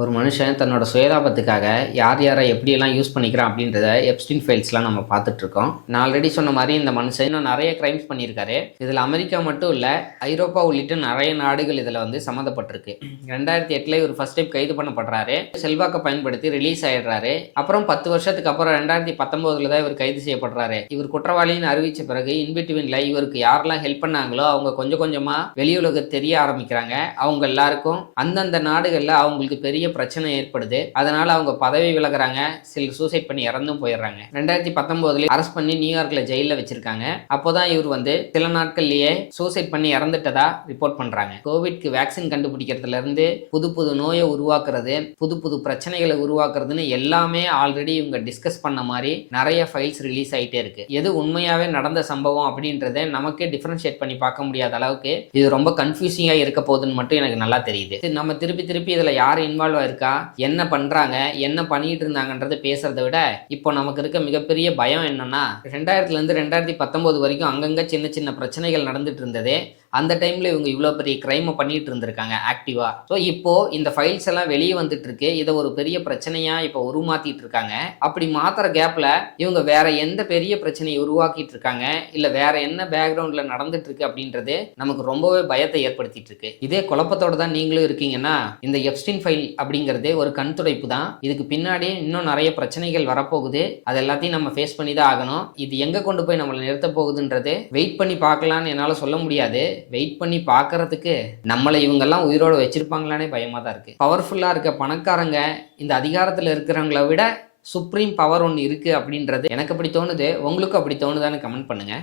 ஒரு மனுஷன் தன்னோட சுயலாபத்துக்காக யார் யாரை எப்படியெல்லாம் யூஸ் பண்ணிக்கிறான் அப்படின்றத எப்ஸ்டீன் ஃபைல்ஸ்லாம் நம்ம பார்த்துட்டு இருக்கோம். நான் ஆல்ரெடி சொன்ன மாதிரி இந்த மனுஷன் இன்னும் நிறைய கிரைம்ஸ் பண்ணியிருக்காரு. இதில் அமெரிக்கா மட்டும் இல்லை, ஐரோப்பா உள்ளிட்ட நிறைய நாடுகள் இதில் வந்து சம்மந்தப்பட்டிருக்கு. 2008 இவர் ஃபர்ஸ்ட் டைம் கைது பண்ணப்படுறாரு. செல்வாக்கை பயன்படுத்தி ரிலீஸ் ஆயிடுறாரு. அப்புறம் 10 வருஷத்துக்கு அப்புறம் 2019 தான் இவர் கைது செய்யப்படுறாரு. இவர் குற்றவாளின்னு அறிவித்த பிறகு இன்பிட்வீனில் இவருக்கு யாரெல்லாம் ஹெல்ப் பண்ணாங்களோ அவங்க கொஞ்சம் கொஞ்சமாக வெளியுலக தெரிய ஆரம்பிக்கிறாங்க. அவங்க எல்லாருக்கும் அந்தந்த நாடுகளில் அவங்களுக்கு பெரிய பிரச்சனை ஏற்படுது. அதனால அவங்க பதவி விலகுறாங்க. சிலர் சூசைட் பண்ணி இறந்தும் போயிடுறாங்க. 2019 அரெஸ்ட் பண்ணி நியூயார்க்ல ஜெயில வச்சிருக்காங்க. அப்போதான் இவர் வந்து சில நாட்கள்லயே சூசைட் பண்ணி இறந்துட்டதா ரிப்போர்ட் பண்றாங்க. கோவிட்க்கு வேக்சின் கண்டுபிடிக்கிறதுல இருந்து புது புது நோயை உருவாக்குறது, புது புது பிரச்சனைகளை உருவாக்குறதுன்னு எல்லாமே ஆல்ரெடி இவங்க டிஸ்கஸ் பண்ண மாதிரி நிறைய ஃபைல்ஸ் ரிலீஸ் ஆயிட்டே இருக்கு. எது உண்மையாவே நடந்த சம்பவம் அப்படின்றத நமக்கே டிஃபரன்ஷியேட் பண்ணி பார்க்க முடியாத அளவுக்கு இது ரொம்ப கன்ஃபியூசிங்கா இருக்க போகுதுன்னு மட்டும் எனக்கு நல்லா தெரியுது. நம்ம திருப்பி திருப்பி இதுல யார் இன்வால்வ் இருக்கா, என்ன பண்றாங்க, என்ன பண்ணிட்டு இருந்தாங்கன்றத பேசுறதை விட இப்போ நமக்கு இருக்க மிகப்பெரிய பயம் என்னன்னா, 2000 இருந்து 2019 வரைக்கும் அங்கங்க சின்ன சின்ன பிரச்சனைகள் நடந்துட்டு இருந்ததே. அந்த டைம்ல இவங்க இவ்வளோ பெரிய கிரைமை பண்ணிட்டு இருந்திருக்காங்க ஆக்டிவா. ஸோ இப்போ இந்த ஃபைல்ஸ் எல்லாம் வெளியே வந்துட்டு இருக்கு. இதை ஒரு பெரிய பிரச்சனையா இப்போ உருமாத்திட்டு இருக்காங்க. அப்படி மாத்திர கேப்ல இவங்க வேற எந்த பெரிய பிரச்சனையை உருவாக்கிட்டு இருக்காங்க, இல்ல வேற என்ன பேக்ரவுண்ட்ல நடந்துட்டு இருக்கு அப்படின்றது நமக்கு ரொம்பவே பயத்தை ஏற்படுத்திட்டு இருக்கு. இதே குழப்பத்தோட தான் நீங்களும் இருக்கீங்கன்னா, இந்த எப்ஸ்டீன் ஃபைல் அப்படிங்கிறதே ஒரு கண் துடைப்பு தான். இதுக்கு பின்னாடி இன்னும் நிறைய பிரச்சனைகள் வரப்போகுது. அது எல்லாத்தையும் நம்ம ஃபேஸ் பண்ணி தான் ஆகணும். இது எங்க கொண்டு போய் நம்மளை நிறுத்த போகுதுன்றது வெயிட் பண்ணி பார்க்கலான்னு என்னால் சொல்ல முடியாது. வெயிட் பண்ணி பார்க்கறதுக்கு நம்மளை இவங்கெல்லாம் உயிரோடு வச்சிருப்பாங்களானே பயமா தான் இருக்கு. பவர்ஃபுல்லா இருக்க பணக்காரங்க இந்த அதிகாரத்தில் இருக்கிறவங்களை விட சுப்ரீம் பவர் ஒன்று இருக்கு அப்படின்றது எனக்கு அப்படி தோணுது. உங்களுக்கும் அப்படி தோணுதான்னு கமெண்ட் பண்ணுங்க.